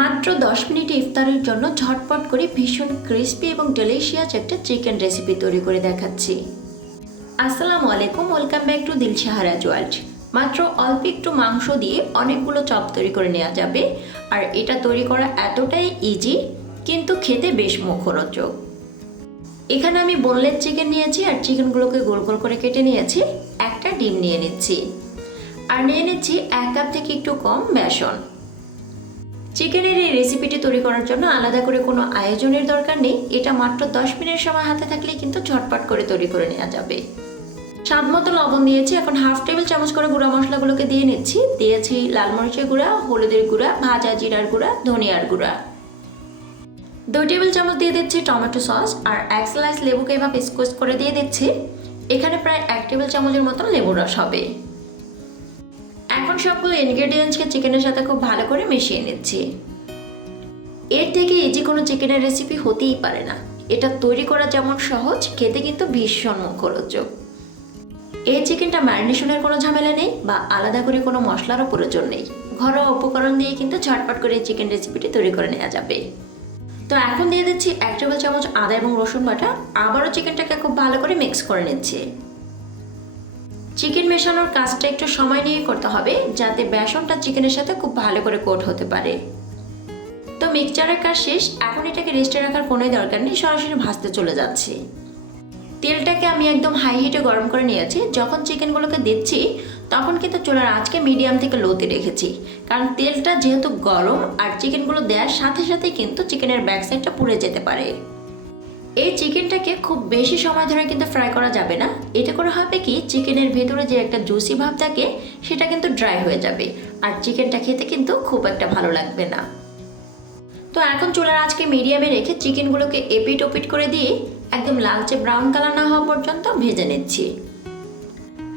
মাত্র দশ মিনিটে ইফতারের জন্য ঝটপট করে ভীষণ ক্রিস্পি এবং ডেলিশিয়াস একটা চিকেন রেসিপি তৈরি করে দেখাচ্ছি। আসসালামু আলাইকুম welcome back to Dilshahara world মাত্র অল্প একটু মাংস দিয়ে অনেকগুলো চপ তৈরি করে নেওয়া যাবে। আর এটা তৈরি করা এতটাই ইজি কিন্তু খেতে বেশ মুখরোচক। এখানে আমি বোনলেস চিকেন নিয়েছি আর চিকেনগুলোকে গোল গোল করে কেটে নিয়েছি। একটা ডিম নিয়ে নিচ্ছি। আর নিয়ে নিচ্ছি এক কাপ থেকে একটু কম বেসন। চিকেনের এই রেসিপিটি তৈরি করার জন্য আলাদা করে কোনো আয়োজনের দরকার নেই। এটা মাত্র দশ মিনিট সময় হাতে থাকলেই কিন্তু ঝটপট করে তৈরি করে নেওয়া যাবে। স্বাদ মতো লবণ দিয়েছি। এখন হাফ টেবিল চামচ করে গুঁড়া মশলাগুলোকে দিয়ে নিচ্ছি। দিয়েছি লাল মরিচের গুঁড়া, হলুদের গুঁড়া, ভাজা জিরার গুঁড়া, ধনিয়ার গুঁড়া। দুই টেবিল চামচ দিয়ে দিচ্ছি টমেটো সস আর এক স্লাইস লেবুকে এভাবে স্কোচ করে দিয়ে দিচ্ছি। এখানে প্রায় এক টেবিল চামচের মতন লেবুর রস হবে। এখন সবগুলো ইনগ্রেডিয়েন্টসকে চিকেনের সাথে খুব ভালো করে মিশিয়ে নিচ্ছি। এর থেকে ইজি কোনো চিকেনের রেসিপি হতেই পারে না। এটা তৈরি করা যেমন সহজ, খেতে কিন্তু ভীষণ মুখরোচক। এই চিকেনটা ম্যারিনেশনের কোনো ঝামেলা নেই বা আলাদা করে কোনো মশলারও প্রয়োজন নেই। ঘরোয়া উপকরণ দিয়ে কিন্তু ঝটপট করে এই চিকেন রেসিপিটি তৈরি করে নেওয়া যাবে। তো এখন দিয়ে দিচ্ছি এক টেবিল চামচ আদা এবং রসুন বাটা। আবারও চিকেনটাকে খুব ভালো করে মিক্স করে নিচ্ছি। চিকেন মেশানোর কাজটা একটু সময় নিয়ে করতে হবে, যাতে বেসনটা চিকেনের সাথে খুব ভালো করে কোট হতে পারে। তো মিক্সচারের কাজ শেষ, এখন এটাকে রেস্টে রাখার কোনো দরকার নেই, সরাসরি ভাজতে চলে যাচ্ছে। তেলটাকে আমি একদম হাই হিটে গরম করে নিয়েছি, যখন চিকেনগুলোকে দিচ্ছি, তখন কিন্তু চুলার আজকে মিডিয়াম থেকে লোতে রেখেছি। কারণ তেলটা যেহেতু গরম, আর চিকেনগুলো দেওয়ার সাথে সাথে কিন্তু চিকেনের ব্যাক সাইডটা পুড়ে যেতে পারে। এই চিকেনটাকে খুব বেশি সময় ধরে কিন্তু ফ্রাই করা যাবে না। এটা করে হবে কি, চিকেনের ভেতরে যে একটা জুসি ভাব থাকে, সেটা কিন্তু ড্রাই হয়ে যাবে। আর চিকেনটা খেতে কিন্তু খুব একটা ভালো লাগবে না। তো এখন চুলার আজকে মিডিয়ামে রেখে চিকেনগুলোকে এপিট ওপিট করে দিয়ে একদম লালচে ব্রাউন কালার না হওয়া পর্যন্ত ভেজে নিচ্ছি।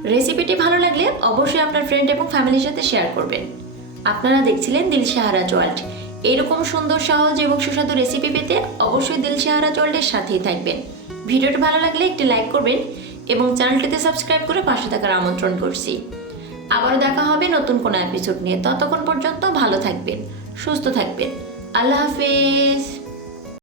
রেসিপিটি ভালো লাগলে অবশ্যই আপনার ফ্রেন্ড এবং ফ্যামিলির সাথে শেয়ার করবেন। আপনারা দেখছিলেন দিলশাহারা ওয়ার্ল্ড এরকম সুন্দর, সহজ এবং সুস্বাদু রেসিপি পেতে অবশ্যই দিলশাহারা চলের সাথেই থাকবেন। ভিডিওটি ভালো লাগলে একটি লাইক করবেন এবং চ্যানেলটিতে সাবস্ক্রাইব করে পাশে থাকার আমন্ত্রণ করছি। আবারও দেখা হবে নতুন কোনো এপিসোড নিয়ে। ততক্ষণ পর্যন্ত ভালো থাকবেন, সুস্থ থাকবেন। আল্লাহ হাফিজ।